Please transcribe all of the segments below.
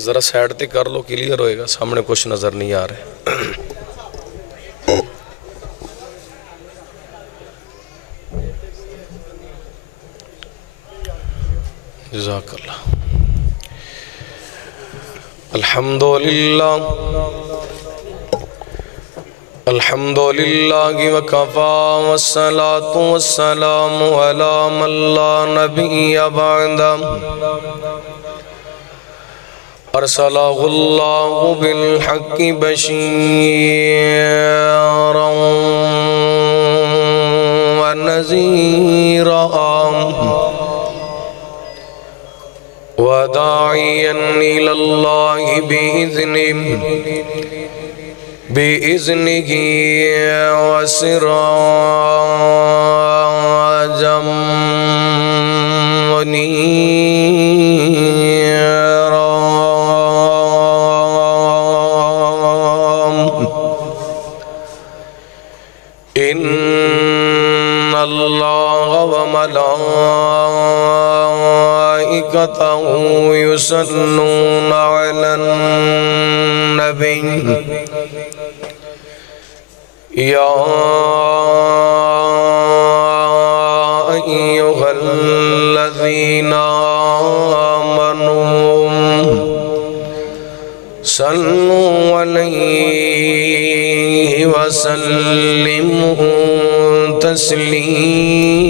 ذرا سائڈ تے کر لو کلیئر ہوئے گا سامنے کچھ نظر نہیں آ رہے جزاک اللہ الحمدللہ وکفا والصلاة والسلام علی من لا نبی بعد ارسلہ اللہ بالحق بشیرا ونذیرا وداعیا الی اللہ بإذنه وسراجا منيرا إن الله وملائكته يصلون على النبي يا أيها الذين آمنوا صلوا عليه وسلموا تسليما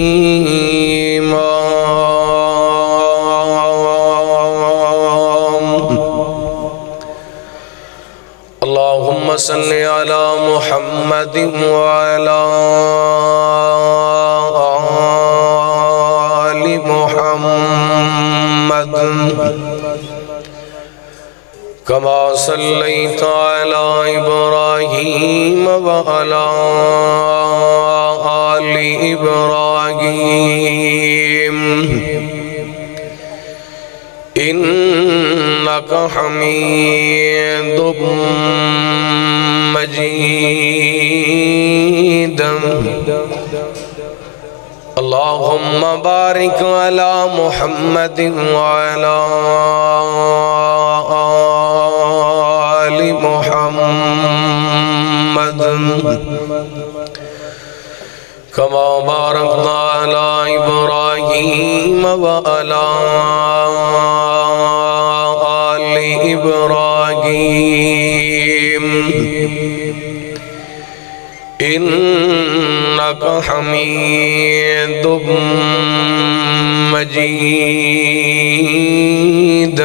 اللهم صل على محمد وعلى آل محمد كما صليت على إبراهيم وعلى آل إبراهيم إنك حميد مجيد اللهم بارك على محمد وعلى آل محمد كما باركت على إبراهيم وعلى آل إبراهيم إنك حميد مجيد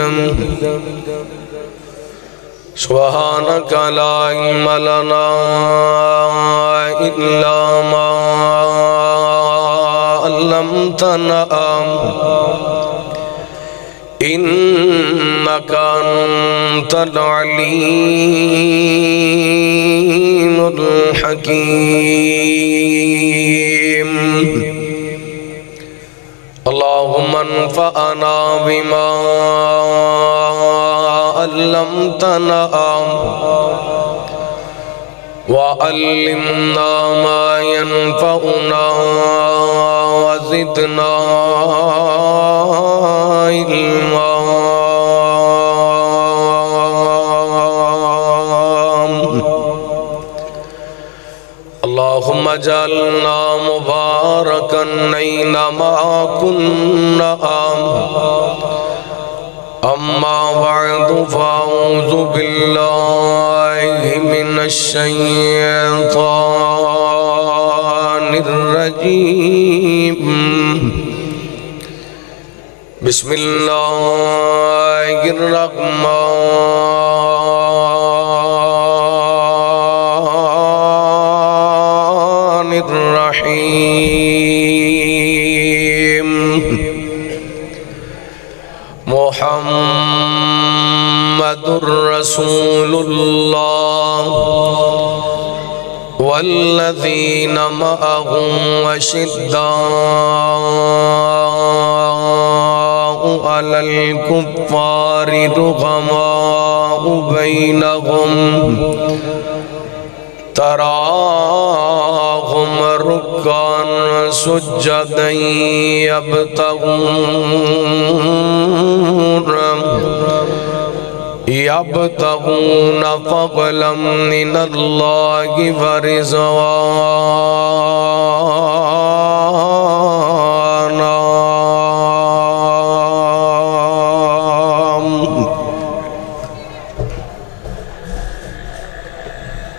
سبحانك لا علم لنا إلا ما علمتنا إنك أنت العليم الحكيم اللهم انفعنا بما علمتنا وعلمنا ما ينفعنا وزدنا علما اللهم اجعلنا مباركا أينما كنا أما بعد فأعوذ بالله من الشيطان الرجيم بسم الله الرحمن الرحيم محمد رسول الله والذين معه أشداء على الكفار رحماء بينهم تراهم ركعا سجدا يبتغون یبتغون فضلا من اللہ ورضوانا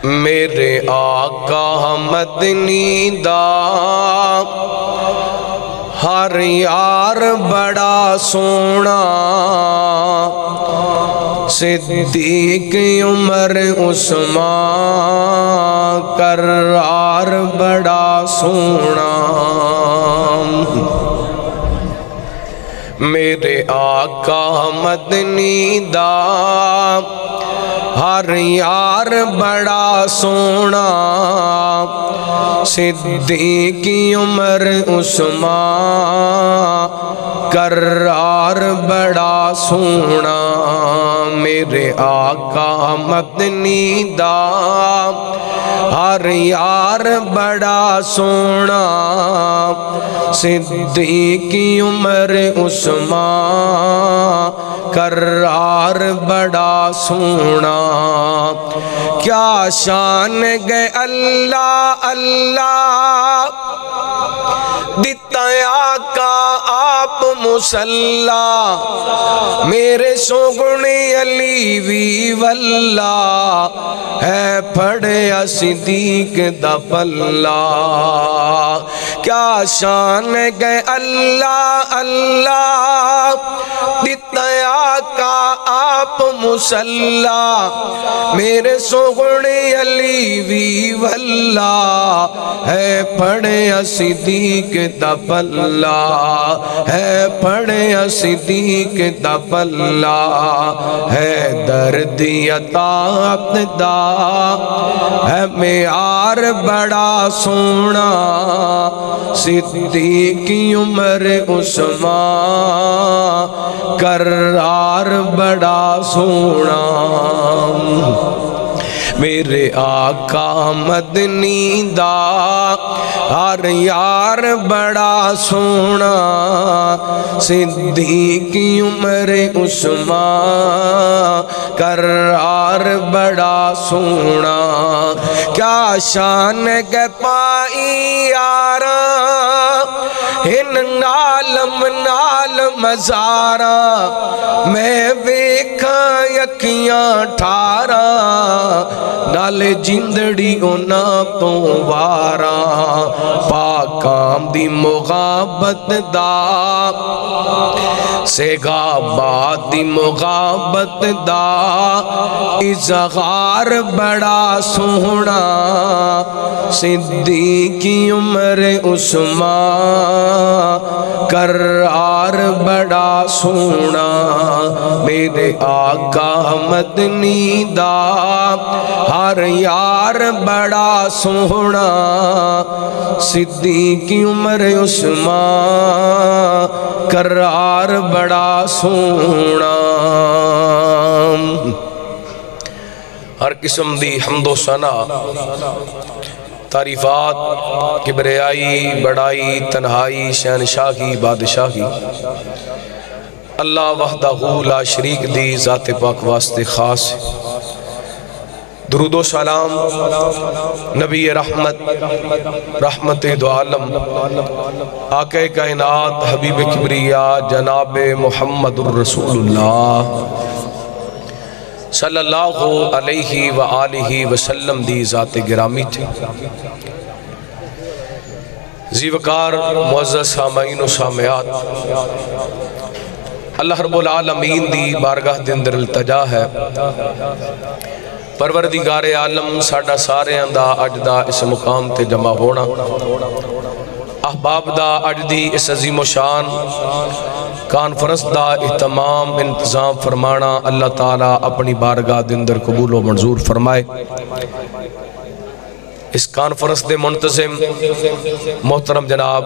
میرے آقا مدنی دا ہر یار بڑا سونا صدیق عمر عثمان کرار بڑا سونا میرے آقا مدنی دا ہر یار بڑا سونا صدیق عمر عثمان کرار بڑا سونا میرے آقا مدنی دا ہر یار بڑا سونا صدیق عمر عثمان کرار بڑا سونا کیا شان گئے اللہ اللہ دیتا آقا آپ مسلح میرے سوگنے علی وی واللہ ہے پڑھے صدیق دا پلہ کیا شان گئے اللہ اللہ دیتا آقا آپ مسلح میرے سوگنے علی وی واللہ ہے پڑھے صدیق دا پلہ ہے پڑھے صدیق دا پلہ ہے درد عطا ابتدا ہے معیار بڑا سونا صدیق عمر عثمان کرار بڑا سونا میرے آقا مدنی دا ہر یار بڑا سونا صدیق عمر عثمان کرار بڑا سونا کیا شان کے پائی یارا ان نالم نال مزارا میں ویکھا یکیاں ٹھارا نال جندڑی اونا تو وارا پاکام دی مغابت دا سیغابات دی مغابت دا اظہار بڑا سونا صدیق عمر عثمان کرار بڑا سونا میرے آقا مدنی دا ہر یار بڑا سونا صدیق عمر عثمان کرار بڑا سونا ہر قسم دی حمد و ثنا تعریفات کبریائی بڑائی تنہائی شہنشاہی بادشاہی اللہ وحدہ لا شریک دی ذات پاک واسطے خاص درود و سلام نبی رحمت رحمت دو عالم آقا کائنات حبیب کبریاء جناب محمد الرسول اللہ صلی اللہ علیہ وآلہ وسلم دی ذات گرامی تھی زیوکار معزز سامعین و سامعات اللہ رب العالمین دی بارگاہ دندر التجا ہے پروردگار عالم ساڑھا سارے اندہ اجدہ اس مقام تے جمع ہونا احباب دا اجدی اس عظیم و شان کانفرنس دا اہتمام انتظام فرمانا اللہ تعالیٰ اپنی بارگاہ دندر قبول و منظور فرمائے اس کانفرنس دے منتظم محترم جناب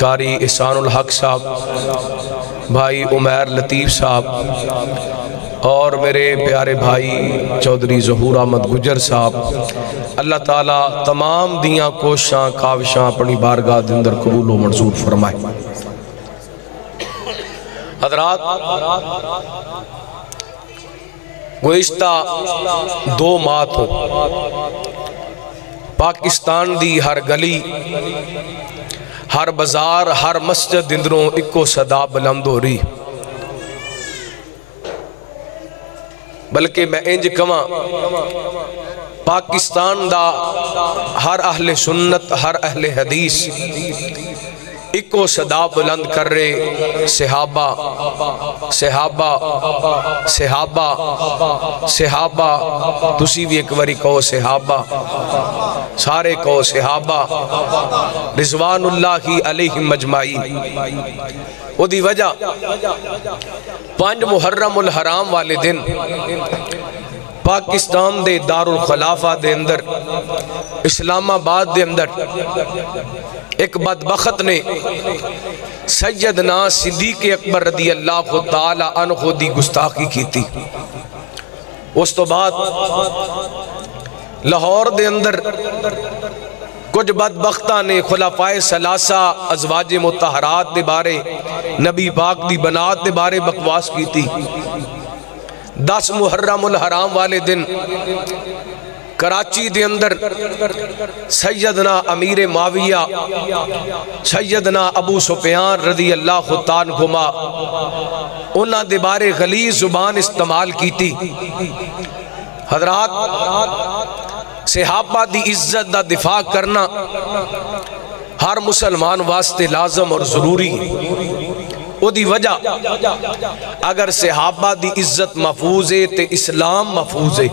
قاری احسان الحق صاحب بھائی عمیر لطیف صاحب اور میرے پیارے بھائی چودھری ظہور احمد گجر صاحب اللہ تعالیٰ تمام دیاں کوشاں کاوشاں اپنی بارگاہ دندر قبول و منظور فرمائے حضرات گزشتہ 2 ماہ تو پاکستان دی ہر گلی، ہر بازار، ہر مسجد اندروں اکو صدا بلند ہو رہی، بلکہ میں انج کہاں پاکستان دا ہر اہل سنت، ہر اہل حدیث اکو صدا بلند کر رہے، صحابہ صحابہ صحابہ صحابہ، تسی بھی ایک باری کہو صحابہ، سارے کہو صحابہ رضوان اللہ علیہم اجمعین۔ وہ دی وجہ 5 محرم الحرام والے دن پاکستان دے دارالخلافہ دے اندر، اسلام آباد دے اندر ایک بدبخت نے سیدنا صدیق اکبر رضی اللہ تعالی عنہ دی گستاخی کی تھی۔ اس تو بعد لاہور دے اندر کچھ بدبختہ نے خلفائے ثلاثہ ازواج مطہرات دے بارے، نبی پاک دی بنات دے بارے بکواس کی تھی۔ 10 محرم الحرام والے دن کراچی دے اندر سیدنا امیر معاویہ، سیدنا ابو سفیان رضی اللہ تعالیٰ عنہما، انہاں دے بارے غلیظ زبان استعمال کی تھی۔ حضرات، صحابہ دی عزت دا دفاع کرنا ہر مسلمان واسطے لازم اور ضروری ہے۔ وہ دی وجہ اگر صحابہ دی عزت محفوظ ہے تے اسلام محفوظ ہے،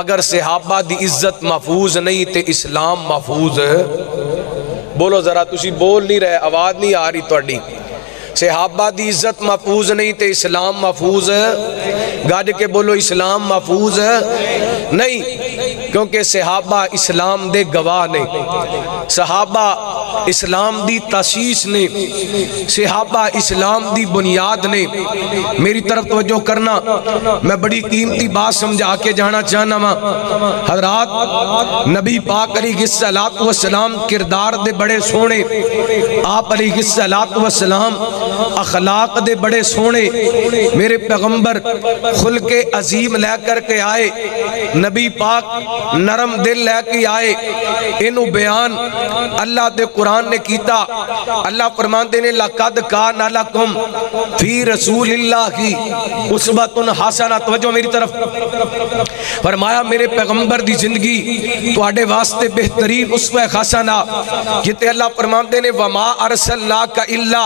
اگر صحابہ دی عزت محفوظ نہیں تے اسلام محفوظ ہے۔ بولو ذرا، تسی بول نہیں رہے، آواز نہیں آ رہی توڑی۔ صحابہ دی عزت محفوظ نہیں تے اسلام محفوظ ہے، گاڑ کے بولو اسلام محفوظ ہے نہیں، کیونکہ صحابہ اسلام دے گواہ نے، صحابہ اسلام دی تاسیس نے، صحابہ اسلام دی بنیاد نے۔ میری طرف توجہ کرنا، میں بڑی قیمتی بات سمجھا کے جانا چاہنا ماں۔ حضرات، نبی پاک علیہ السلام کردار دے بڑے سونے، آپ علیہ السلام اخلاق دے بڑے سونے، میرے پیغمبر خلق عظیم لے کر کے آئے، نبی پاک نرم دل لے کے آئے۔ انہوں بیان اللہ دے قرآن نے کیتا، اللہ فرماندے نے لَقَدْ كَانَ لَكُمْ فِي رَسُولِ اللَّهِ أُسْوَةٌ حَسَنَةٌ۔ توجہ میری طرف، فرمایا میرے پیغمبر دی زندگی تواڈے واسطے بہترین اسوہ حسنہ، جتے اللہ فرماندے نے وَمَا أَرْسَلْنَاكَ إِلَّا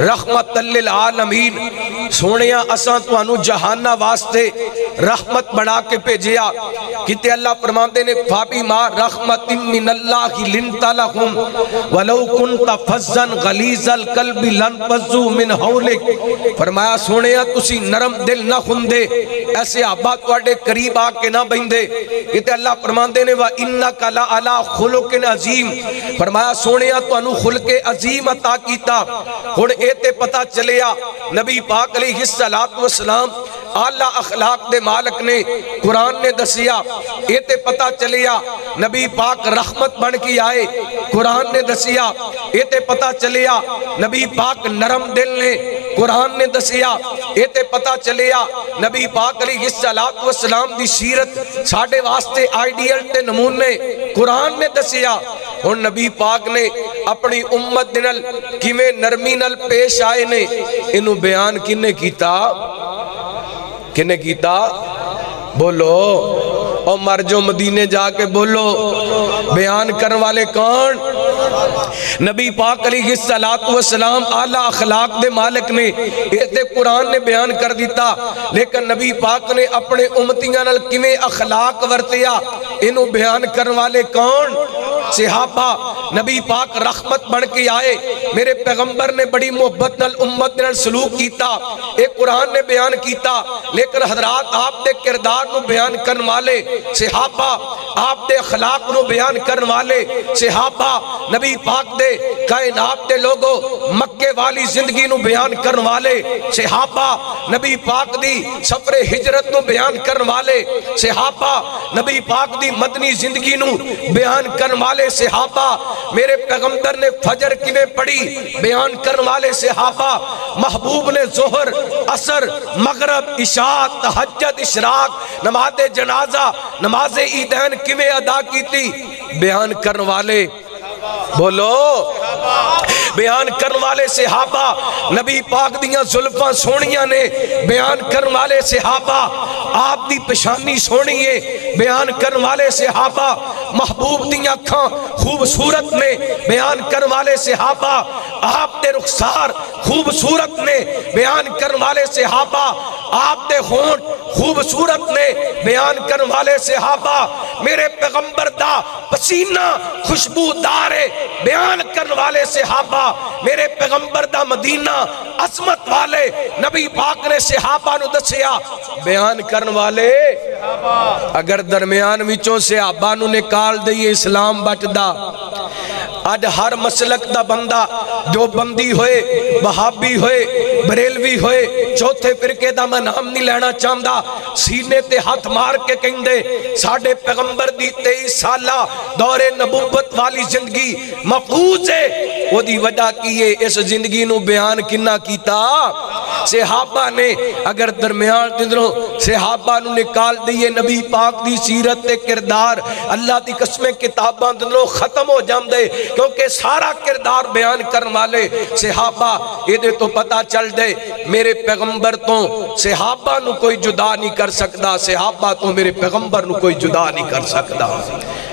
رحمت للعالمین، سونیاں اساں توانو جہانہ واسطے رحمت بڑھا کے بھیجیا۔ کتے اللہ فرماندے نے فَبِمَا رَحْمَةٍ مِّنَ اللَّهِ لِنْتَ لَهُمْ وَلَوْ كُنْتَ فَظًّا غَلِيظَ الْقَلْبِ لَانفَضُّوا مِنْ حَوْلِكَ۔ فرمایا سونیاں تسی نرم دل نہ ہوندے، ایسے آبا تواڈے قریب آ کے نہ بہندے۔ کتے اللہ فرماندے نے وَإِنَّكَ لَعَلَىٰ خُلُقٍ عَظِيمٍ، فرمایا سونیاں توانو خلق عظیم عطا کیتا۔ ہن ایتے پتہ چلیا نبی پاک علیہ السلام اعلیٰ اخلاق دے مالک نے، قرآن نے دسیا۔ ایتے پتہ چلیا نبی پاک رحمت بن کی آئے، قرآن نے دسیا۔ ایتے پتہ چلیا نبی پاک نرم دل نے، قرآن نے دسیا۔ ایتے پتہ چلیا نبی پاک علیہ السلام دی سیرت ساڑھے واسطے آئیڈیل تے نمونے، قرآن نے دسیا۔ اور نبی پاک نے اپنی امت دنل کیویں نرمی نل پیش آئے نے، انہوں بیان کنے کیتا؟ کنے کیتا؟ بولو، اور مر جو مدینے جا کے بولو، بیان کرنے والے کون؟ نبی پاک علیہ السلام اعلیٰ اخلاق دے مالک نے، ایتے قرآن نے بیان کر دیتا، لیکن نبی پاک نے اپنے امتیاں نال کیویں اخلاق ورتیا، انہوں بیان کرنے والے کون؟ صحابہ۔ نبی پاک رحمت بن کے آئے، میرے پیغمبر نے بڑی محبت نال امت نال سلوک کیتا، ایک قرآن نے بیان کیتا، لیکن حضرات آپ دے کردار نو بیان کرن والے صحابہ، آپ دے اخلاق نو بیان کرن والے صحابہ، نبی پاک دے کائنات دے لوگوں مکے والی زندگی نو بیان کرن والے صحابہ، نبی پاک دی سفر ہجرت نو بیان کرن والے صحابہ، نبی پاک دی مدنی زندگی نو بیان کرن والے صحابہ، میرے پیغمبر نے فجر کیویں پڑھی بیان کرن والے صحابہ، محبوب نے ظہر عصر مغرب عشاء تہجد اشراق نماز جنازہ نماز عیدین کیویں ادا کی تھی بیان کرنے والے بولو بیان کرنے والے صحابہ نبی پاک دیاں زلفاں سونیاں نے بیان کرنے والے صحابہ آپ دی پشانی سونیے بیان کرنے والے صحابہ محبوب دیاں اکھاں خوبصورت نے بیان کرنے والے صحابہ آپ دے رخسار خوبصورت نے بیان کرنے والے صحابہ آپ دے ہونٹ خوبصورت نے بیان کرنے والے صحابہ میرے پیغمبر دا پسینہ خوشبودار ہے بیان کرنے والے صحابہ میرے پیغمبر دا مدینہ عظمت والے نبی پاک نے صحابہ نو دسیا بیان کرنے والے اگر درمیان وچوں صحابہ نو نکال دئیے اسلام بچ دا آج ہر مسلک دا بندہ جو بندی ہوئے وہابی ہوئے بریلوی ہوئے چوتھے فرقے دا میں نام نہیں لینا چاہندہ سینے تے ہاتھ مار کے کہیں دے ساڑھے پیغمبر دی 23 سالہ دور نبوت والی زندگی محفوظ ہے وہ دی وجہ کیے اس زندگی نو بیان کنہ کیتا صحابہ نے اگر درمیان دنوں صحابہ نو نکال دیئے نبی پاک دی سیرت تے کردار اللہ دی قسمیں کتاباں دنوں ختم ہو جام دے کیونکہ سارا کردار بیان کرنے والے صحابہ یہ دے تو پتا چل دے میرے پیغمبر تو صحابہ نو کوئی جدا نہیں کر سکتا صحابہ تو میرے پیغمبر نو کوئی جدا نہیں کر سکتا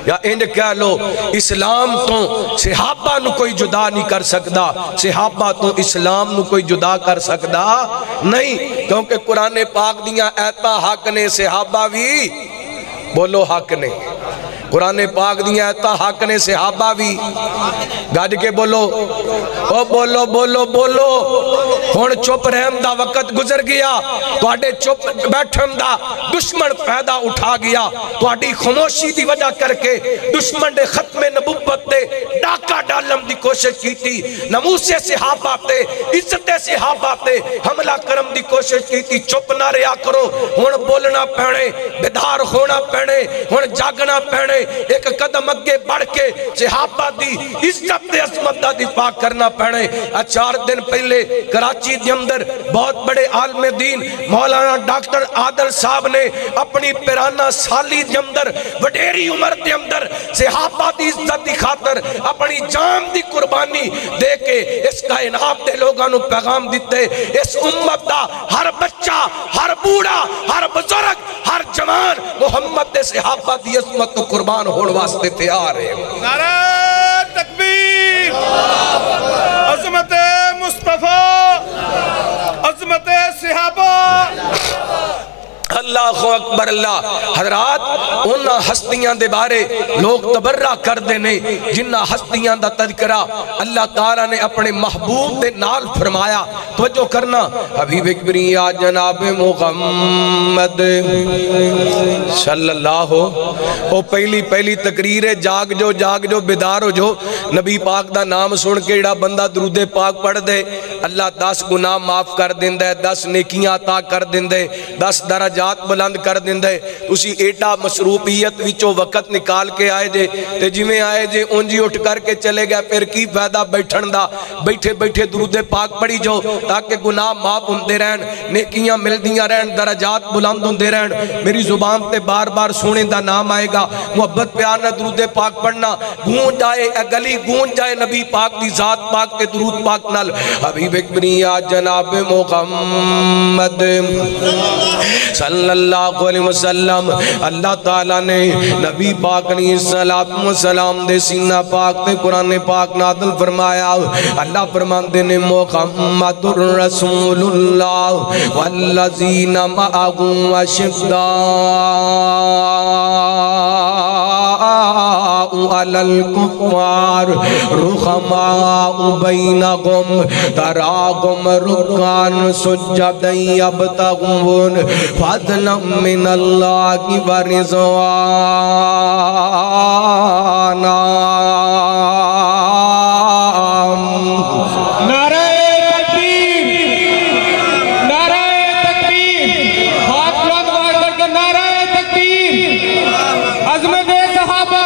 یا انج کہہ لو اسلام تو صحابہ نو کوئی جدا نہیں کر سکتا صحابہ تو اسلام نو کوئی جدا کر سکتا نہیں کیونکہ قرآن پاک دیاں ایتا حق نے صحابہ بھی بولو حق نے قرآن پاک دیاں ایتا حق نے صحابہ بھی گاج کے بولو او بولو بولو بولو ہون چپ رہن دا وقت گزر گیا تو آڈے چپ بیٹھن دا دشمن پیدا اٹھا گیا تو آڈی خموشی دی وجہ کر کے دشمن دے ختم نبوت دے ڈاکہ ڈالم دی کوشش کی تھی نموس صحابہ تے عزت صحابہ تے حملہ کرم دی کوشش کی تھی چپ نہ رہا کرو ہون بولنا پہنے بیدار ہونا پہنے ہون جاگنا پہنے ایک قدم اگے بڑھ کے صحابہ دی عزت دے عظمت دا دفاع کرنا پڑے 4 دن پہلے کراچی دے اندر بہت بڑے عالم دین مولانا ڈاکٹر عادل صاحب نے اپنی پیرانہ سالی دے اندر وڈیری عمر دے اندر صحابہ دی عزت دی خاطر اپنی جان دی قربانی دے کے اس کائنات دے لوگاں نو پیغام دیتے اس امت دا ہر بچہ ہر بوڑھا ہر بزرگ ہر جوان محمد دے صحابہ دی عظمت کو قربان ہوڑ واسطے تیار ہے نعرہ تکبیر عظمت مصطفیٰ عظمت صحابہ اللہ اکبر اللہ حضرات انہا ہستیاں دے بارے لوگ تبرہ کر دینے جنہا ہستیاں دا تذکرہ اللہ تعالیٰ نے اپنے محبوب دے نال فرمایا توجہ کرنا حبیب اکبریہ جناب محمد صلی اللہ وہ پہلی تقریر ہے جاگ جو بیدار ہو جو نبی پاک دا نام سن کے جڑا بندہ درود پاک پڑھ دے اللہ 10 گناہ معاف کر دیں دے 10 نیکیاں عطا کر دیں دے 10 درجات بلند کر دیں دے اسی ایٹا مصروفیت وچو وقت نکال کے آئے جے تے جی میں آئے جے انجی اٹھ کر کے چلے گئے پھر کی فائدہ بیٹھن دا بیٹھے بیٹھے درود پاک پڑھی جو تاکہ گناہ معاف ہوندے رہن نیکیاں مل دیاں رہن درجات بلند ہوندے رہن میری زبان تے بار بار سونے دا نام آئے گا محبت پیار نہ درود پاک پڑھنا گونج جائے گلی گونج جائے نبی پاک دی ذات پاک کے درود پاک نل حبیب اکبریہ جناب محمد صلی اللہ علیہ وسلم اللہ تعالیٰ نے نبی پاک علیہ السلام دے سینہ پاک تے قرآن پاک نازل فرمایا اللہ فرماندے نے محمد الرسول اللہ والذین معہم اشداء علی الکفار رحماء بینہم تراہم رکعاً سجداً یبتغون فضلا من اللہ ورضوانا نعرہ تکبیر نعرہ تکبیر ہاتھ بلند آواز کر کے نعرہ تکبیر عظمت صحابہ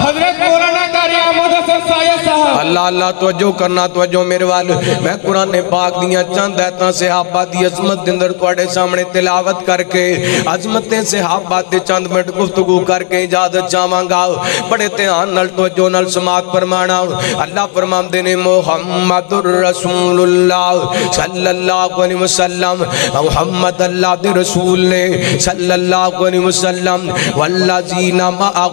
حضرت مولانا قاری احمد حسن سایہ صاحب اللہ اللہ توجہ کرنا توجہ میرے وال میں قرآن پاک دیاں چند ایتاں صحابہ دی عظمت دندر توڑے سامنے تلاوت کر کے عظمتیں صحابہ دے چند منٹ گفتگو کر کے اجازت چاہواں گا بڑے تیان نل توجہ نل سماعت فرمانا اللہ فرمان دینے محمد الرسول اللہ صلی اللہ علیہ وسلم محمد اللہ دے رسول نے صلی اللہ علیہ وسلم والذین معہ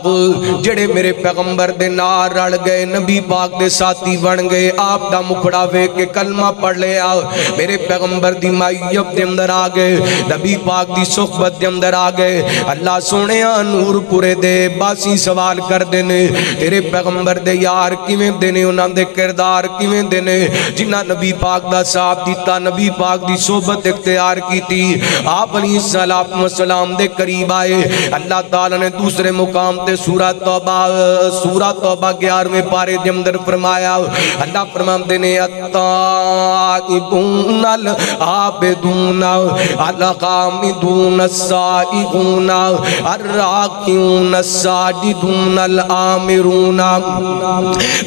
جڑے میرے پیغمبر دے نار رڑ گئے نبی پاک دے ساتھی بن گئے آپ دا مکھڑا وے کے کلمہ پڑھ لے آؤ میرے پیغمبر دی مائیب دے اندر آگئے نبی پاک دی صحبت دے اندر آگئے اللہ سونے نور پورے دے باسی سوال کر دینے تیرے پیغمبر دے یار کیویں دینے انہاں دے کردار کیویں دینے جنہ نبی پاک دا صاحب دیتا نبی پاک دی صحبت اختیار کی تھی آپ علیہ السلام دے قریب آئے اللہ تعالیٰ نے دوسرے مقام تے سورہ توبہ 11ویں پارے دے اندر فرمایا اللہ فرمان دینے التائبون العابدون الحامدون السائحون الراکعون الساجدون الآمرون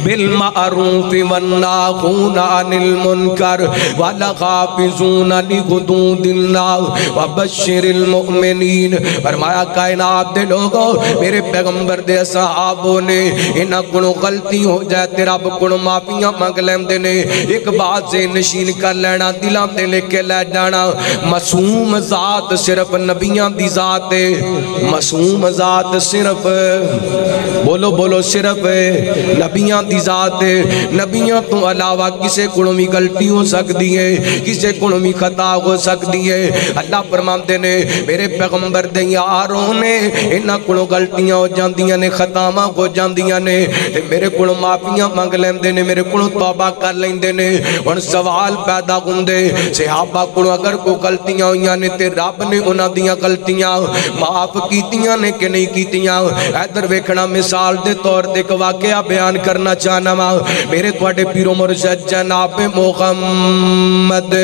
بالمعروف والناہون عن المنکر والحافظون لحدود اللہ وبشر المؤمنین فرمایا کائنات دے لوگوں میرے پیغمبر دے صحابوں نے انہاں کنو غلطی ہو جائے تیرا بکنو معافیاں مانگ لیم دینے ایک بات سے نشین کر لینا دلان دے لے کے لے جانا معصوم ذات صرف نبیاں دی ذات ہے معصوم ذات صرف بولو صرف نبیاں دی ذات ہے نبیاں تو علاوہ کسے کنو بھی غلطی ہو سکتی ہے کسے کنو بھی خطا ہو سکتی ہے اللہ فرماتے نے میرے پیغمبر دے یاروں نے انہاں کنو غلطیاں ہو جاندیاں نے خطامہ ہو جاندیاں نے میرے کنو معافیاں مانگ لیں دینے میرے کنو توبہ کر لیں دینے ان سوال پیدا گندے صحابہ کنو اگر کو غلطیاں ہوئیاں نے تے رب نے انہاں دیاں غلطیاں معاف کیتیاں نے کہ نہیں کیتیاں ایدر ویکھنا مثال دے طور دے کہ واقعہ بیان کرنا چاہنا میرے توڑے پیرو مرشد جناب محمد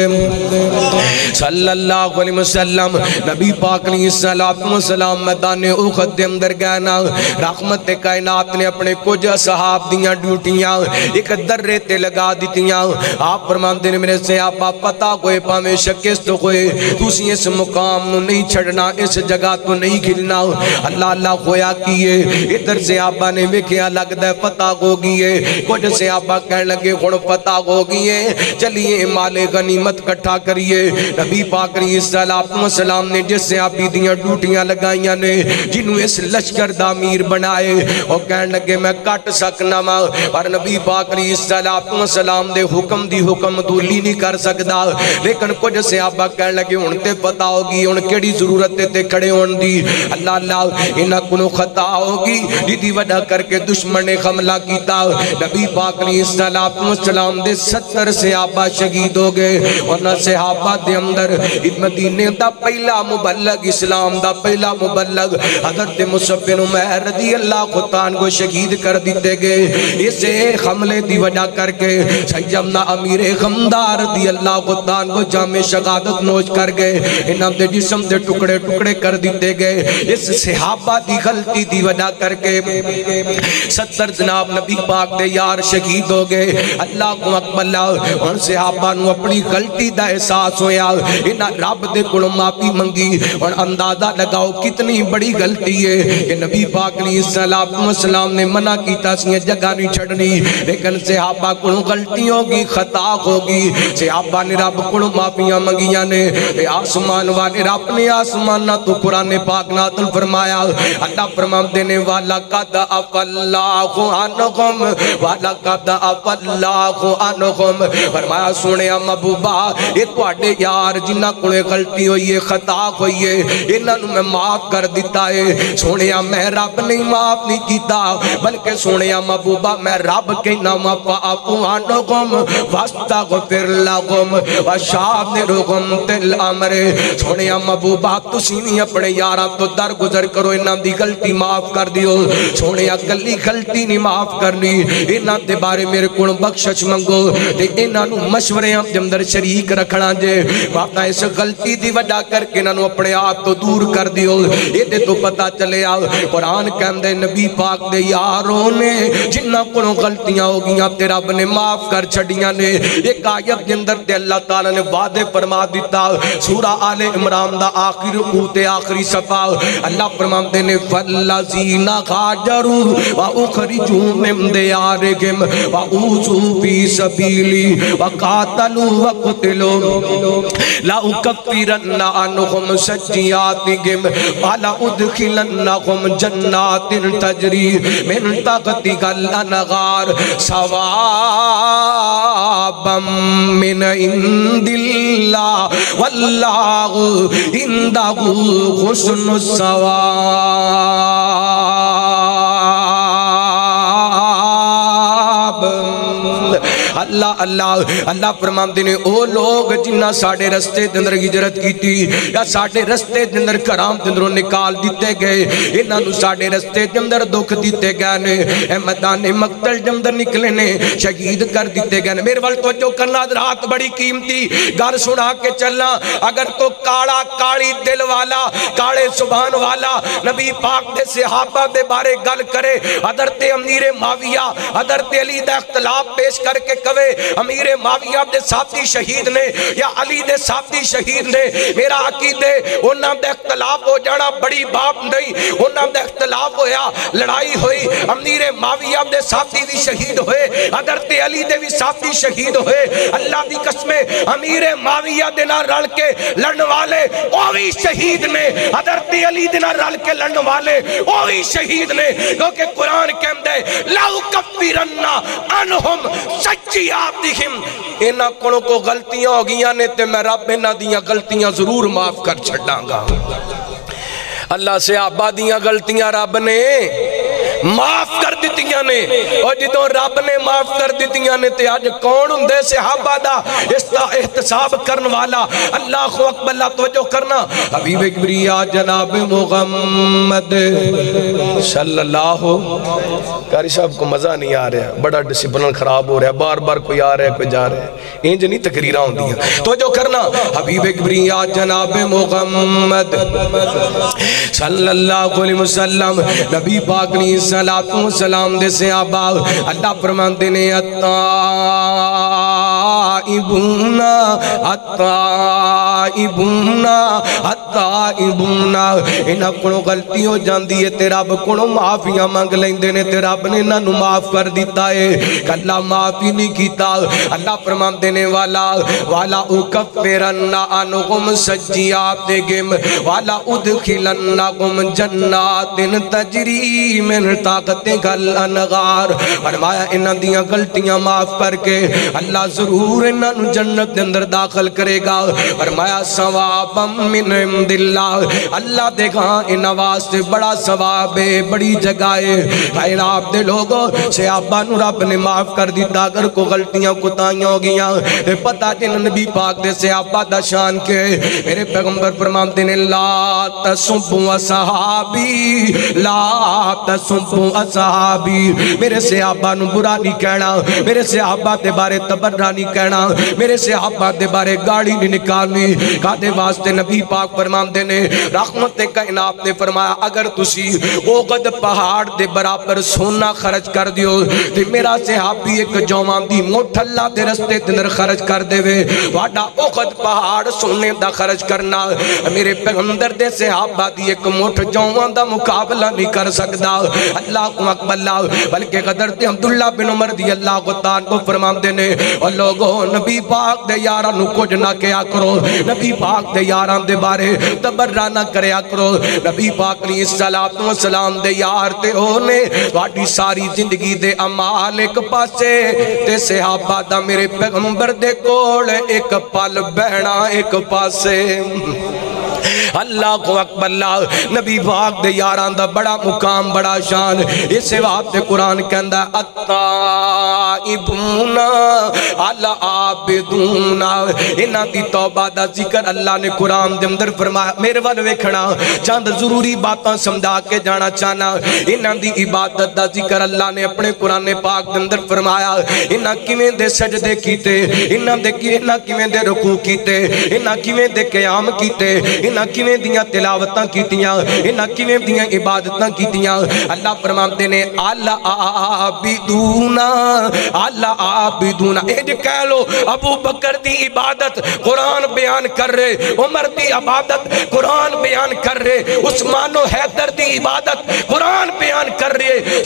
صلی اللہ علیہ وسلم نبی پاک علیہ السلام میدان احد دے اندر گئنا رحمت کائنات نے اپنے کچھ صحاب دیاں ڈیوٹیاں ایک درے تے لگا دیتیاں آپ فرمان دینے میرے سے آپ پتا کوئی پامے شکست کوئی توسی اس مقام نو نہیں چھڑنا اس جگہ تو نہیں کھلنا اللہ اللہ خویا کیے ادھر سے آبا نے وکھیا لگ دے پتا ہو گئے کچھ سے آبا کہنے لگے خون پتا ہو گئے چلیے مال غنیمت کٹھا کریے نبی پاک علیہ السلام نے جس سے آبی دیاں ڈوٹیاں لگائیاں نے جنہوں اس لشکر دامیر بنائے اور کہنے لگے میں کٹ سکنا ماں اور نبی پاک علیہ السلام دے حکم دی حکم دولی نہیں کر سکتا لیکن کچھ سے آبا کہنے لگے انتے پتا ہوگی ان کیڑی ضرورت تے کھڑے ہون دی اللہ اللہ انہاں کنو خطا ہوگی جدی وڈا کر کے دشمن نے حملہ کیتا نبی پاک علیہ السلام دے 70 صحابہ شہید ہو گئے اور صحابہ دے اندر مدینے دا پہلا مبلغ اسلام دا پہلا مبلغ حضرت مصعب بن عمیر رضی اللہ عنہ کو شہید کر دیتے گئے اسے حملے دی وجہ کر کے سیدنا امیر خمدار رضی اللہ عنہ کو جامع شہادت نوش کر گئے انہاں دے جسم دے ٹکڑے ٹکڑے کر دیتے گئے اس صحابہ دی غلطی دی وجہ کر کے 70 جناب نبی پاک دے یار شہید ہو گئے اللہ کو اکبر ان صحابہ نو اپنی غلطی دا احساس ہویا انہاں رب دے کولوں معافی منگی اور اندازہ لگاؤ کتنی بڑی غلطی ہے کہ نبی پاک علیہ السلام نے منع کیتا سی جگہ نہیں چھڑنی لیکن صحابہ کولوں غلطی ہوگی خطا ہوگی صحابہ نے رب کولوں معافیاں منگیاں نے آسمان والے رب نے آسمان نہ تو قرآن پاک نازل فرمایا اللہ فرمان دینے والا قد عفا اللہ عنہم والا قد عفا اللہ عنہم فرمایا سونے محبوبہ یہ تواڈے یار جنہاں کولے غلطی ہوئی ہے خطا ہوئی ہے انہاں نوں میں معاف کر دیتا ہے سونے میں رب نہیں معاف نہیں کیتا بلکہ سونے محبوبہ میں رب کہنا فاعفو عنہم واستغفر لہم وشاورہم فی الامر سونے محبوبہ تسی بھی اپنے یاراں تو درگزر کرو انہاں دی غلطی معاف کر دیو سونے کلی غلطی نہیں معاف کرنی انہاں دے بارے میرے کول بخشش منگو تے انہاں نوں مشورے دے اندر شریک رکھنا جے باپا اس غلطی دی وجہ کر کے انہاں نوں اپنے آپ تو دور کر دیو یہ تو پتہ چلے آ قرآن کہندے نبی پاک دے یاروں نے جنہاں کولوں غلطی غلطیاں ہو گیاں تے رب نے معاف کر چھڑیاں نے ایک آیت اندر تے اللہ تعالیٰ نے وعدے فرما دیتا سورہ آل عمران دا آخری رکوع تے آخری صفحہ اللہ فرماتے نے فَالَّذِينَ خَاجَرُوا وَأُخْرِجُوا مِن دِيَارِهِمْ وَأُوذُوا فِي سَبِيلِي وَقَاتَلُوا وَقُتِلُوا لَأُكَفِّرَنَّ عَنْهُمْ سَيِّئَاتِهِمْ وَلَأُدْخِلَنَّهُمْ جَنَّاتٍ تَجْرِي مِن تَحْتِهَا الْأَنْهَارُ ثَوَابًا مِّنْ عِندِ اللَّهِ وَاللَّهُ عِندَهُ حُسْنُ الثواب اللہ اللہ اللہ فرماندے نے او لوگ جنہ ساڑھے رستے دندر ہجرت کی تھی یا ساڑھے رستے دندر کرام دندروں نکال دیتے گئے انہاں نو ساڑھے رستے دندر دکھ دیتے گئے نے اے میدان مقتل دندر نکلے نے شہید کر دیتے گئے نے میرے وال توجہ کرنا رات بڑی قیمتی گھر سنا کے چلنا اگر تو کاڑا کاڑی دل والا کاڑے زبان والا نبی پاک دے صحابہ دے بارے گل کرے حضرت امیر معاویہ حضرت علی دا اختلاف پیش کر کے کوے امیر معاویہ دے ساتھی شہید نے یا علی دے ساتھی شہید نے میرا عقیدے انہاں دے اختلاف ہو جانا بڑی بات نہیں انہاں دے اختلاف ہویا لڑائی ہوئی امیر معاویہ دے ساتھی بھی شہید ہوئے حضرت علی دے بھی ساتھی شہید ہوئے اللہ دی قسمیں امیر معاویہ دے نہ رل کے لڑن والے اوہی شہید نے حضرت علی دے نہ رل کے لڑن والے اوہی شہید نے کیونکہ قرآن کہندے لَأُكَفِّرَنَّ عَنْهُمْ سَيِّئَاتِهِمْ انہاں کونوں کو غلطیاں ہو گیاں نے تے میں رب انہاں دیاں غلطیاں ضرور معاف کر چھڑاں گا اللہ سے آبا دیاں غلطیاں رب نے معاف کر دیتیاں نے اور جدوں رب نے معاف کر دیتیاں نے تے آج کون ہندے صحابہ دا احتساب کرن والا اللہ اکبر اللہ توجہ کرنا حبیب کبریا جناب محمد صلی اللہ قاری صاحب کو مزہ نہیں آ رہا بڑا ڈسپلن خراب ہو رہا ہے بار بار کوئی آ رہا ہے کوئی جا رہا ہے انج نہیں تقریرہ ہوں دیا توجہ کرنا حبیب کبریا جناب محمد صلی اللہ علیہ وسلم نبی پاک نے سلام دے سے آبا اللہ فرماندے نے التائبون التائبون التائبون انہاں کونوں غلطی ہو جاندی ہے تے رب کونوں معافیاں مانگ لیندے نے تے رب نے انہاں نو معاف کر دیتا ہے کہ اللہ معافی نہیں کیتا اللہ فرماندے نے والا اکفرن عنہم سیئاتہم والا ادخلنہم جنات تجری من تحتہا الانہار فرمایا انہاں دیاں غلطیاں معاف کر کے اللہ ضرور انہاں نو جنت دے اندر داخل کرے گا فرمایا ثوابا من عند اللہ اللہ دے گا انہاں واسطے بڑا ثواب ہے بڑی جگہ ہے غیر آپ دے لوگوں صحابہ نو رب نے معاف کر دیتا اگر کو غلطیاں کوتاہیاں ہو گیاں پتہ جن نبی پاک دے صحابہ دا شان کے میرے پیغمبر فرماتے ہیں لا تسبوا اصحابی لا تسبوا اصحابی میرے صحابہ نو برا نہیں کہنا میرے صحابہ دے بارے تبرہ نہیں کہنا میرے صحابہ دے بارے گاڑی نہیں نکالنی کہتے واسطے نبی پاک فرماتے ہیں رحمت کائنات نے فرمایا اگر تسی اوغد پہاڑ دے برابر سونا خرچ کر دیو تے میرا صحابی ایک جوان دی موٹھ اللہ دے رستے دنر خرچ کر دے وے واڈا اوغد پہاڑ سونے دا خرچ کرنا میرے پیغمبر دے صحابہ دی ایک موٹھ جوان دا مقابلہ نہیں کر سکتا اللہ کو اکبر اللہ بلکہ حضرت عبداللہ بن عمر دی اللہ کو تعالیٰ کو فرماندے نے اور لوگوں نبی پاک دے یاران نو کچھ نہ کیا کرو نبی پاک دے یاران دے بارے تبرہ نہ کریا کرو نبی پاک علیہ السلام دے یار تے ہونے واڑی ساری زندگی دے عمال ایک پاسے تے صحابہ دا میرے پیغمبر دے کول ایک پل بہنا ایک پاسے اللہ کو اکبر اللہ نبی پاک دے یاران دا بڑا مقام بڑا شان اس وقت قرآن کہندہ التائبون العابدون انہاں دی توبہ دا ذکر اللہ نے قرآن دے اندر فرمایا میرے والے ویکھنا چاند ضروری باتاں سمجھا کے جانا چاہنا انہاں دی عبادت دا ذکر اللہ نے اپنے قرآن پاک دے اندر فرمایا انہاں کیویں دے سجدے کیتے انہاں کیویں دے رکوع کیتے انہاں کیویں دے قیام کیتے انہاں کیویں کیویں دیاں تلاوتاں کیتیاں انہاں کیویں دیاں عبادتاں کیتیاں اللہ فرماتے نے العابدون العابدون اج کہہ لو ابو بکر دی عبادت قرآن بیان کر رہے عمر دی عبادت قرآن بیان کر رہے عثمان و حیدر دی عبادت قرآن بیان کر رہے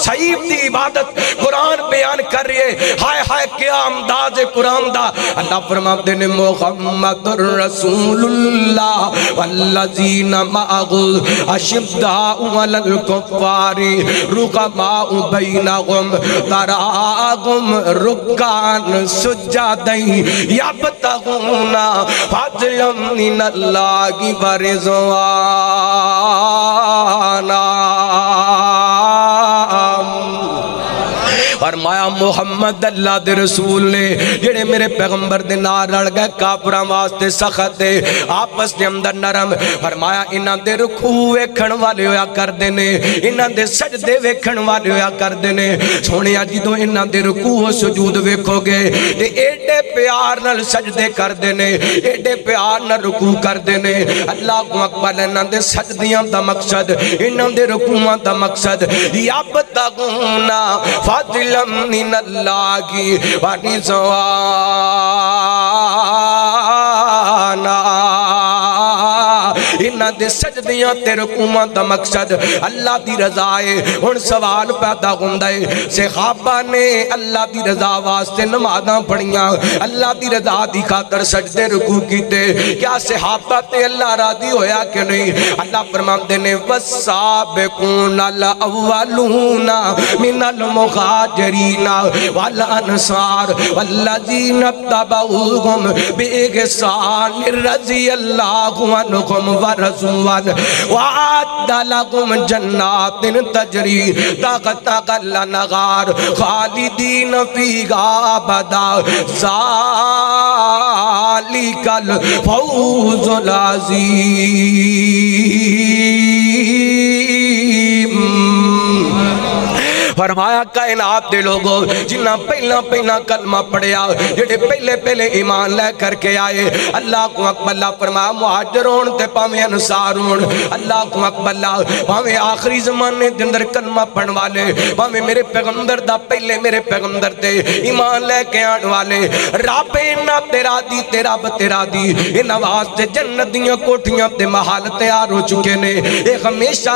سعید دی عبادت قرآن بیان کر رہے ہائے ہائے کیا امداد قرآن دا اللہ فرماتے نے محمد رسول اللہ والذین معہ اشداء علی الکفار رحماء بینہم تراہم رکعاً سجدا یبتغون فضلا من اللہ ورضوانا فرمایا محمد اللہ دے رسول نے جڑے میرے پیغمبر دے نال رل گئے کافراں واسطے سخت دے آپس دے اندر نرم فرمایا انہاں دے رکوع ویکھن والے ہویا کردے نے انہاں دے سجدے ویکھن والے ہویا کردے نے سونیا جدوں انہاں دے رکوع و سجود ویکھو گے تے ایڈے پیار نال سجدے کردے نے ایڈے پیار نال رکوع کردے نے اللہ اکبر انہاں دے سجدیاں دا مقصد انہاں دے رکوعاں دا مقصد یبتغون فضلا من اللہ ورضوانا انہاں دے سجدیاں تے رکوعاں دا مقصد اللہ دی رضا ہے ہن سوال پیدا ہوندا ہے صحابہ نے اللہ دی رضا واسطے نمازاں پڑھیاں اللہ دی رضا دی خاطر سجدے رکوع کیتے کیا صحابہ تے اللہ راضی ہویا کہ نہیں اللہ فرماتے نے والسابقون الاولون من المہاجرین والانصار والذین اتبعوہم بإحسان رضی اللہ عنہم ورضوان وعد لهم جنات تجری تحتها الانہار خالدین فیہا ابدا ذالک الفوز العظیم فرمایا کائنات دے لوگوں جنہ پہلا کلمہ پڑھیا جڑے پہلے ایمان لے کر کے آئے اللہ کو اکبر اللہ فرمایا مہاجرون تے پاویں انصارون اللہ کو اکبر اللہ پاویں آخری زمانے دے اندر کلمہ پڑھن والے پاویں میرے پیغمبر دا پہلے میرے پیغمبر تے ایمان لے کے آن والے رب انہاں تیرا دی تیرا بتیرا دی انہاں واسطے جنت دیاں کوٹھیاں تے محل تیار ہو چکے نے اے ہمیشہ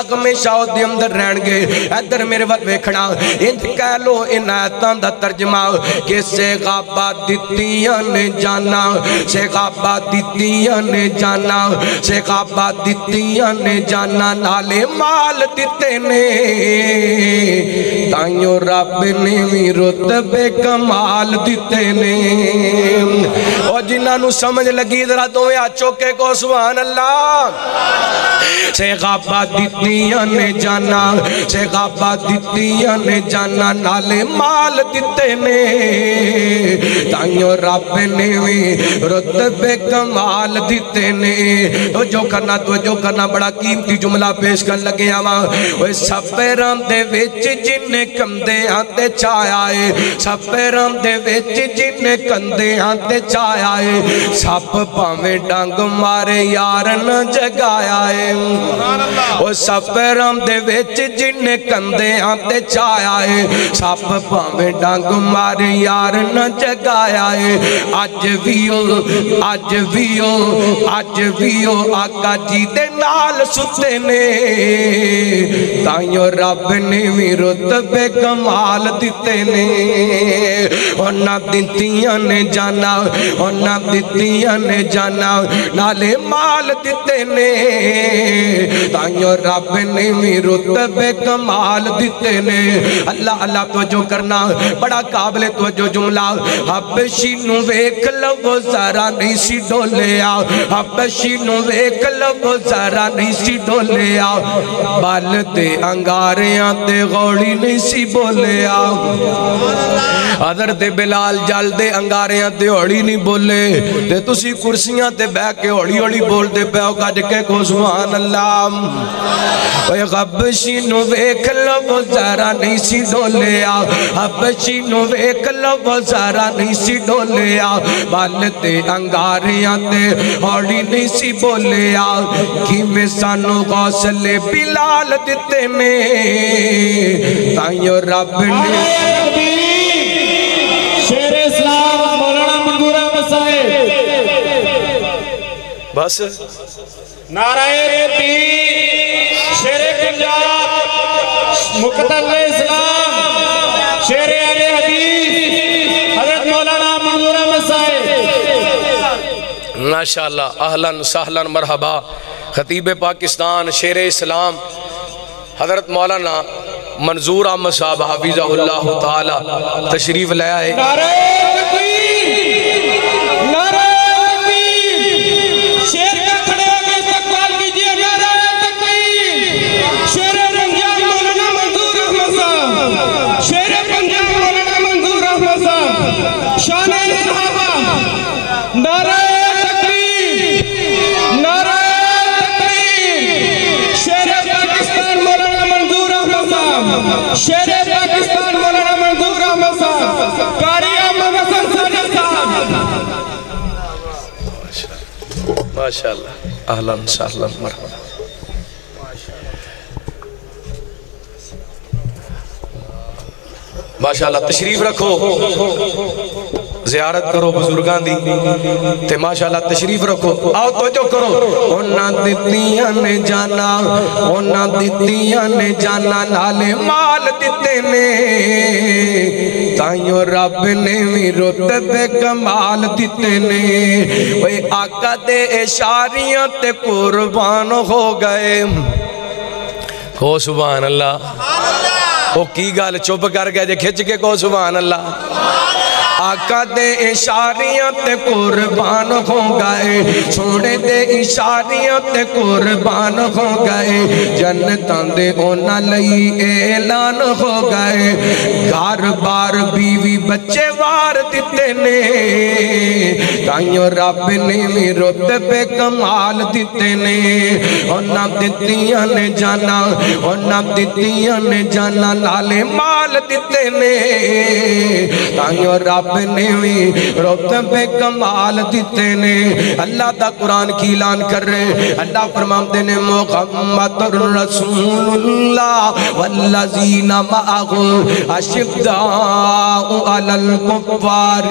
او دے اندر رہن گے ادھر میرے ول ویکھنا انج کہہ لو ان آیتاں دا ترجمہ کہ سیغابہ دتیاں نے جانا سیغابہ دتیاں نے جانا سیغابہ دتیاں نے جانا نالے مال دیتے نے تائیوں رب نے بھی رتبے کمال دیتے نے اور جنہاں نو سمجھ لگی ذرا دوے چوکے کو سبحان اللہ سیغابہ دتیاں نے جانا سیغابہ دتیاں نے جانا نالے مال دیتے نے تائیوں رب نے بھی رتبے کمال دیتے نے تو جو کرنا بڑا قیمتی جملہ پیش کر لگے آماں وہ سفیران دے ویچ جنہیں کندے آتے چاہے سفیران دے ویچ جنہیں کندے آتے چاہے سپ پاویں ڈانگ مارے یار نہ جگایا ہے وہ سفیران دے ویچ جنہیں کندے آتے چاہے سپ پاویں ڈانگ مارے یار نہ جگایا ہے آج ویو آقا جی دے نال ستے نے تائیوں رب نے بھی رتبے کمال دیتے نے انہاں دتیاں نے جانا نالے مال دیتے نے تائیوں رب نے بھی رتبے کمال دیتے نے اللہ توجہ کرنا بڑا قابل توجہ جملہ حبشی نو ویک لو ذرا نہیں سی ڈولیا حبشی نو ویک لو ذرا نہیں سی ڈولیا بال تے انگاریاں تے غوڑی نہیں سی بولیا حضرت بلال جل دے انگاریاں تے ہوڑی نہیں بولے تے تسی کرسیاں تے بہ کے ہوڑی بول دے پہ او کج کے کو سبحان اللہ اوے حبشی نو ویکھ لو ذرا نہیں سی ڈولیا حبشی نو ویکھ لو ذرا نہیں سی ڈولیا بال تے انگاریاں تے ہوڑی نہیں سی بولیا کیویں سانو غوثلے بلال دتے نے تائیوں رب نے شیر اسلام مولانا منظور احمد صاحب بس نعرہ تکبیر شیر پنجاب مقتدر اسلام شیر اہل حدیث حضرت مولانا منظور احمد صاحب ماشاءاللہ اہلاً سہلاً مرحبا خطیب پاکستان شیر اسلام حضرت مولانا منظور احمد صاحب حفظہ اللہ تعالی تشریف لے آئے نعرہ تکبیر نعرہ تکبیر شیر کا کھڑے ہو کے استقبال کیجئے نعرہ تکبیر شیر پنجاب مولانا منظور احمد صاحب شیر پنجاب مولانا منظور احمد صاحب شان صحابہ نعرہ تکبیر نعرہ تکبیر شیر پاکستان مولانا منظور احمد صاحب شیر پاکستان مولانا منظور احمد صاحب قاری احمد حسن صادق صاحب ماشاءاللہ اہلاً سہلاً مرحبا ماشاءاللہ تشریف رکھو زیارت کرو بزرگان دی تے ماشاءاللہ تشریف رکھو آؤ توجہ کرو اونا دیتیاں نے جانا نالے مال دیتے نے تائیوں رب نے بھی رتب کمال دیتے نے وے آقا دے اشاریاں تے قربان ہو گئے ہو سبحان اللہ وہ کی گال چوب کر گئے جے کھچ کے کو سبحان اللہ آقا دے اشاریاں تے قربان ہو گئے سونے دے اشاریاں تے قربان ہو گئے جنتاں دے اونا لئی اعلان ہو گئے گھر بار بیوی بچے وار دیتے نے تائیوں رب نے بھی رتب کمال دیتے نے اونا دیتیاں نے جانا نالے مال دیتے نے تائیوں رب نے بھی رتب کمال دیتے نے اللہ دا قرآن کی اعلان کر رہے اللہ فرماتے نے محمد رسول اللہ والذین معہ اشداء علی الکفار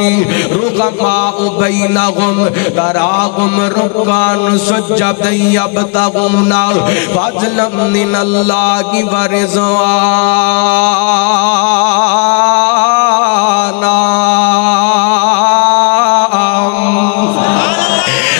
رحماء بینہم تراہم رکعا سجدا یبتغون فضلا من اللہ ورضوانا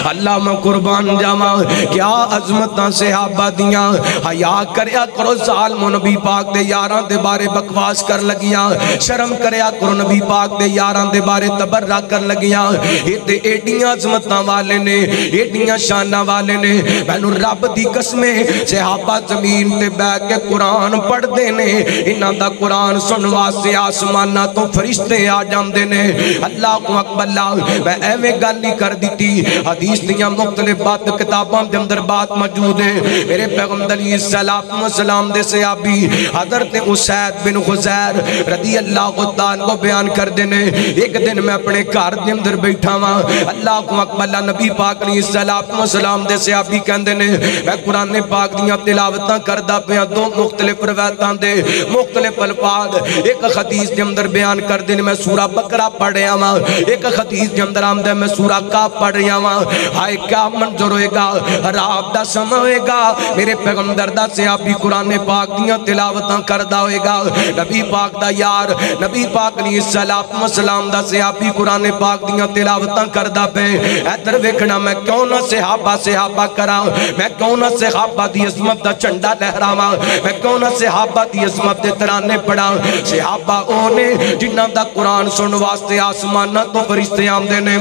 اللہ میں قربان جاما کیا عظمتاں صحابہ دیاں حیا کریا کرو ظالم نبی پاک دے یاراں دے بارے بکواس کر لگیاں شرم کریا کرو نبی پاک دے یاراں دے بارے تبرہ کر لگیاں ایتے ایڈیاں عظمتاں والے نے ایڈیاں شانہ والے نے بینو رب دی قسمیں صحابہ زمین تے بیٹھ کے قرآن پڑھ دینے انہاں دا قرآن سنوا سے آسمانہ تو فرشتے آ جاندے نے اللہ اکبر اللہ میں ایویں گل نہیں کر دیتی حدیث دیاں مختلف بات کتاباں دے اندر بات موجود ہے میرے پیغمبر علیہ السلام دے صحابی حضرت اسید بن خزیر رضی اللہ عنہ کو بیان کر دینے ایک دن میں اپنے گھر دے اندر بیٹھا ہاں اللہ اکبر نبی پاک علیہ السلام دے صحابی کہندے نے میں قرآن پاک دیاں تلاوتاں کردہ پہ دو مختلف روایتاں دے مختلف الفاظ ایک حدیث دے اندر بیان کر دینے میں سورہ بقرہ پڑھ رہا ہاں ایک حدیث دے اندر آمدہ میں سورہ کاف پڑھ رہا ہاں ہائے کیا منظر ہوئے گا رات دا سمہ ہوئے گا میرے پیغمبر دا سے آپ بھی قرآن پاک دیاں تلاوتاں کردہ ہوئے گا نبی پاک دا یار نبی پاک علیہ السلام دا سے آپ بھی قرآن پاک دیاں تلاوتاں کردہ پہ ایتر ویکھنا میں کیوں نہ صحابہ کرا میں کیوں نہ صحابہ دی عظمت دا چنڈا لہراما میں کیوں نہ صحابہ دی عظمت دے ترانے پڑا صحابہ اونے جنہ دا قرآن سن واسطے آسمانہ تو فرشتے آمدے نے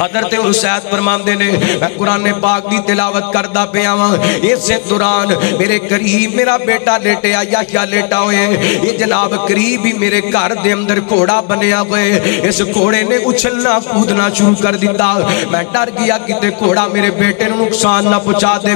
حضرت اسید فرمان فرماندے نے میں قرآن پاک دی تلاوت کردہ پہ آواں اسے دوران میرے قریب میرا بیٹا لیٹے آیا کیا لیٹا ہوئے یہ جناب قریب ہی میرے گھر دے اندر گھوڑا بنیا ہوئے اس گھوڑے نے اچھلنا کودنا شروع کر دیتا میں ڈر گیا کتے گھوڑا میرے بیٹے نے نقصان نہ پہنچا دے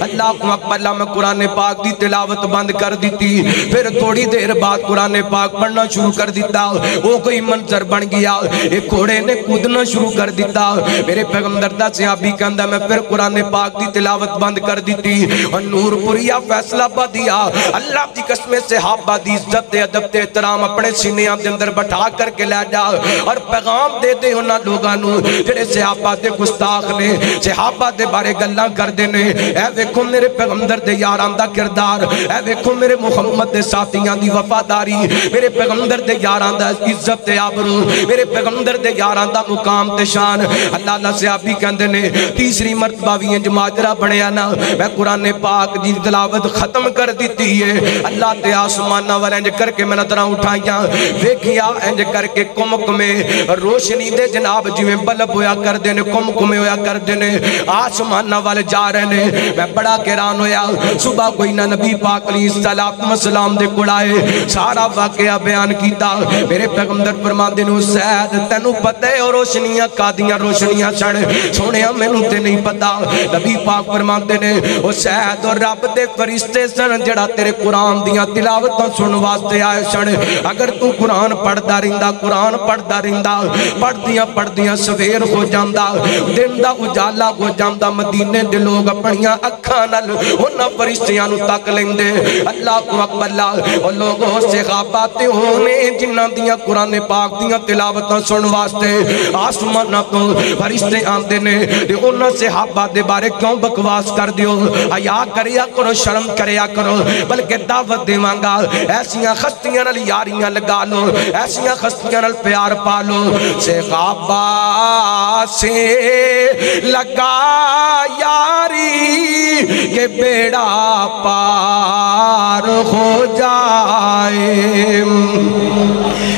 اللہ کو اکبر میں قرآن پاک دی تلاوت بند کر دیتی پھر تھوڑی دیر بعد قرآن پاک پڑھنا شروع کر دیتا وہ کوئی منظر بن گیا ایک گھوڑے نے کودنا شروع کر دیتا میرے پیغمبر دا صحابی کہندا میں پھر قرآن پاک دی تلاوت بند کر دیتی اور نور پوریا فیصلہ بدیا اللہ دی قسم صحابہ دی عزت ادب تے احترام اپنے سینیاں دے اندر بٹھا کر کے لے جا اور پیغام دے دے انہاں لوگاں نوں جڑے صحابہ دے گستاخ نے صحابہ دے بارے گلاں کردے نے اے ویکھو میرے پیغمبر دے یاراں دا کردار اے ویکھو میرے محمد دے ساتھیاں دی وفاداری میرے پیغمبر دے یاراں دا عزت تے آبرو میرے پیغمبر دے یاراں دا مقام تے شان اللہ صحابی کہندے نے تیسری مرتبہ بھی انج ماجرا بنیا نا میں قرآن پاک دی تلاوت ختم کر دیتی ہے اللہ تے آسمانہ والے انج کر کے میں نظراں اٹھائیاں ویکھیا انج کر کے کمک میں روشنی دے جناب جویں بلب ہویا کر دینے کمک میں ہویا کر دینے آسمانہ والے جا رہے نے میں بڑا کیران ہویا صبح کوئی نہ نبی پاک علیہ السلام دے کڑائے سارا واقعہ بیان کیتا میرے پیغمبر فرماندے نے سید تینوں پتہ ہے اور روشنیاں کادیاں روشنیاں سن سونیا مینوں تے نہیں پتا نبی پاک فرماندے نے او سید اور رب دے فرشتے سن جڑا تیرے قرآن دیاں تلاوتاں سن واسطے آئے سن اگر تو قرآن پڑھدا رہندا قرآن پڑھدا رہندا پڑھدیاں سویر ہو جاندا دن دا اجالا ہو جاندا مدینے دے لوگ اپنیاں اکھاں نال انہاں فرشتیاں نوں تک لیندے اللہ کو اکبر او لوگوں صحابہ تے ہونے جنہاں دیاں قرآن پاک دیاں تلاوتاں سن واسطے آسماناں تو فرشتے آندے نے تے انہاں صحابہ دے بارے کیوں بکواس کر دیو حیا کریا کرو شرم کریا کرو بلکہ دعوت دیواں گا ایسیاں خستیاں نال یاریاں لگا لو ایسیاں خستیاں نال پیار پالو صحابہ سے لگا یاری کہ بیڑا پار ہو جائے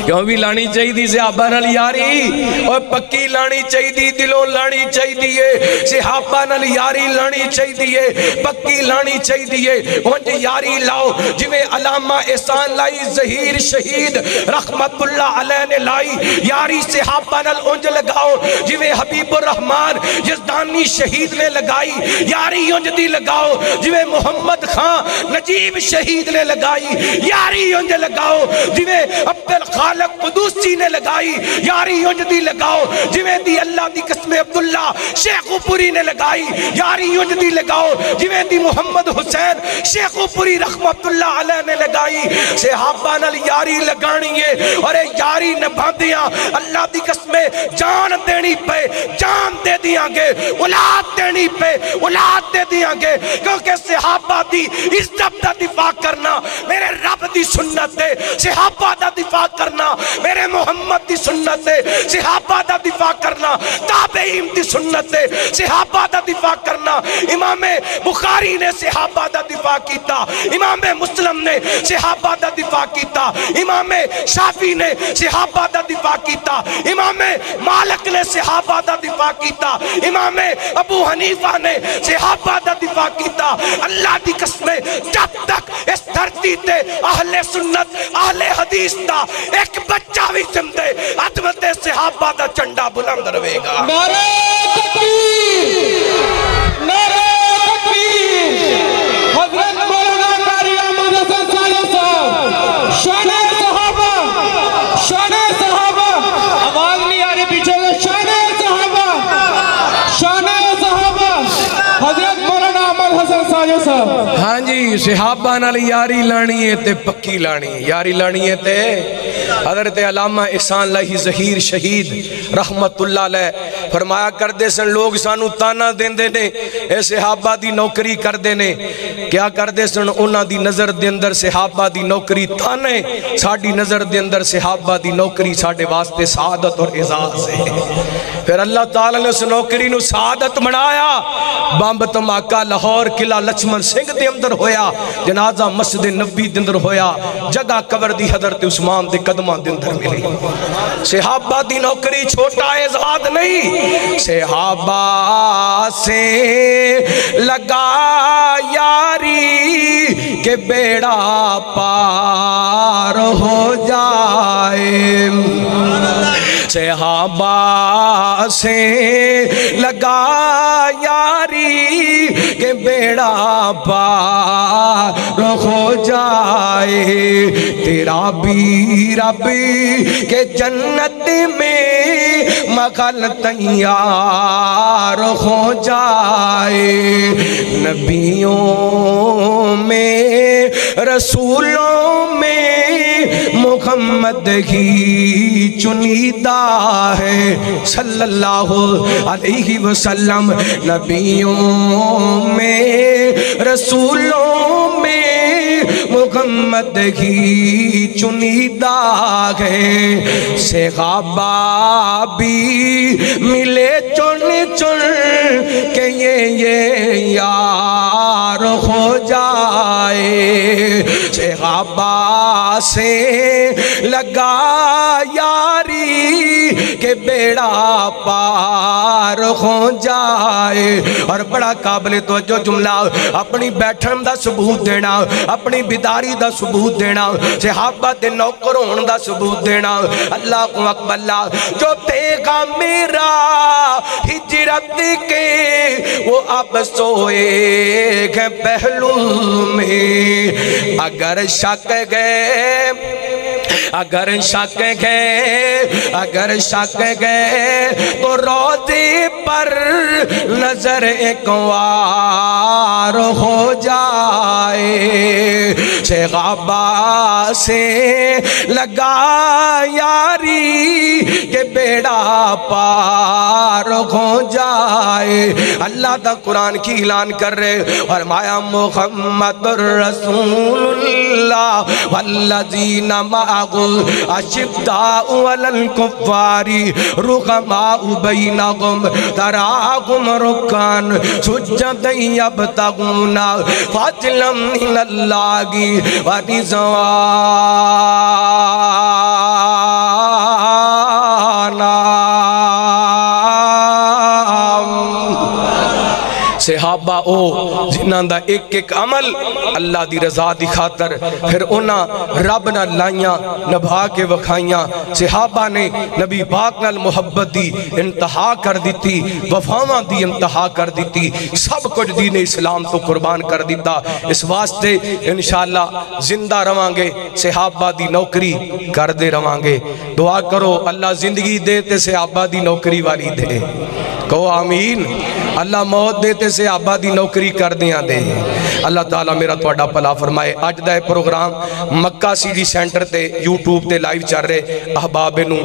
کیوں بھی لانی چاہی دی صحابہ نال یاری اور پکی لانی چاہی دی دلوں لانی چاہی دیئے صحابہ نال یاری لانی چاہی دیئے پکی لانی چاہی دیئے انج یاری لاؤ جویں علامہ احسان لائی ظہیر شہید رحمت اللہ علیہ نے لائی یاری صحابہ نال انج لگاؤ جویں حبیب الرحمن یزدانی شہید نے لگائی یاری انج دی لگاؤ جویں محمد خان نجیب شہید نے لگائی یاری انج لگاؤ جویں عبدالخالق قدوسی نے لگائی یاری انج دی لگاؤ جویں دی اللہ دی قسم عبداللہ شیخ پوری نے لگائی یاری انج دی لگاؤ جویں دی محمد حسین شیخ پوری رحمت اللہ علیہ نے لگائی صحابہ نال یاری لگانی ہے اور یاری نبھاندیاں اللہ دی قسم جان دینی پہ جان دے دیاں گے اولاد دینی پہ اولاد دے دیاں گے کیونکہ صحابہ دی عزت دا دفاع کرنا میرے رب دی سنت ہے صحابہ دا دفاع کرنا میرے محمد دی سنت ہے صحابہ دا دفاع کرنا تابعین دی سنت ہے صحابہ دا دفاع کرنا امام بخاری نے صحابہ دا دفاع کیتا امام مسلم نے صحابہ دا دفاع کیتا امام شافی نے صحابہ دا دفاع کیتا امام مالک نے صحابہ دا دفاع کیتا امام ابو حنیفہ نے صحابہ دا دفاع کیتا اللہ دی قسم جب تک اس دھرتی تے اہل سنت اہل حدیث دا ایک بچہ بھی سمدے عظمت صحابہ دا چنڈا بلند روے گا نعرہ تکبیر نعرہ تکبیر حضرت مولانا قاری احمد حسن صالح صاحب شان صحابہ آواز نہیں آ رہی پیچھے شان صحابہ حضرت مولانا احمد حسن صالح صاحب ہاں جی صحابہ نال یاری لانی ہے تے پکی لانی ہے یاری لانی ہے تے حضرت علامہ احسان لائی ظہیر شہید رحمت اللہ علیہ فرمایا کر دے سن لوگ سانو تانا دین دے نے اے صحابہ دی نوکری کر دے نے کیا کر دے سن انہاں دی نظر دے اندر صحابہ دی نوکری تانے ساڑی نظر دے اندر صحابہ دی نوکری ساڑے واسطے سعادت اور اعزاز ہے پھر اللہ تعالیٰ نے اس نوکری نو سعادت بنایا بامب تماکہ لاہور قلعہ لچمن سنگھ دے اندر ہویا جنازہ مسجد نبی دے اندر ہویا جگہ قبر دی حضرت عثمان دے قدمہ دوواں دن در ملی صحابہ دی نوکری چھوٹا اعزاز نہیں صحابہ سے لگا یاری کہ بیڑا پار ہو جائے صحابہ سے لگا یاری کہ بیڑا پار ہو جائے تیرا بھی رب کہ جنت میں مغل تیار ہو جائے نبیوں میں رسولوں میں محمد ہی چنیدہ ہے صلی اللہ علیہ وسلم نبیوں میں رسولوں میں محمد ہی چنیدہ ہے صحابہ بھی ملے چن چن کہ یہ یار ہو جائے صحابہ سے لگا یاری کہ بیڑا پار ہو جائے اور بڑا قابل توجہ جملہ اپنی بیٹھن دا ثبوت دینا اپنی بیداری دا ثبوت دینا صحابہ دے نوکر ہون دا ثبوت دینا اللہ اکبر اللہ جو تیغا میرا ہجرت کے وہ اب سوئے گئے پہلو میں اگر شک گئے تو روضے پر نظر ایک وار ہو جائے صحابہ سے لگا یاری کہ بیڑا پار ہو جائے اللہ دا قرآن کی اعلان کر رہے اور مایا محمد رسول اللہ والذین معه اشداء علی الکفار رحماء بینہم تراہم رکعا سجدا یبتغون فضلا من اللہ ورضوانا صحابہ او جنہاں دا ایک ایک عمل اللہ دی رضا دی خاطر پھر انہاں رب نہ لائیاں نبھا کے وکھائیاں صحابہ نے نبی پاک نال محبت دی انتہا کر دیتی وفاواں دی انتہا کر دیتی سب کچھ دین اسلام تو قربان کر دیتا اس واسطے انشاءاللہ زندہ روانگے صحابہ دی نوکری کر دے روانگے دعا کرو اللہ زندگی دیتے صحابہ دی نوکری والی دے کہو آمین اللہ موت دیتے سے آبادی نوکری کر دیاں دے اللہ تعالیٰ میرا توڑا پلا فرمائے آج دا پروگرام مکہ سی ڈی سینٹر تے یوٹیوب تے لائیو چل رہے احباب نو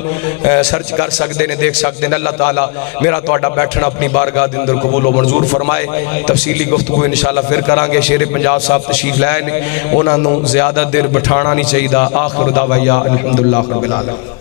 سرچ کر سکتے نے دیکھ سکتے نے اللہ تعالیٰ میرا توڑا بیٹھنا اپنی بارگاہ دے اندر قبول و منظور فرمائے تفصیلی گفتگو انشاءاللہ پھر کرانگے شیر پنجاب صاحب تشریف لائے انہوں نے زیادہ دیر بٹھانا نہیں چاہیے آخر دعویٰ الحمدللہ رب العالمین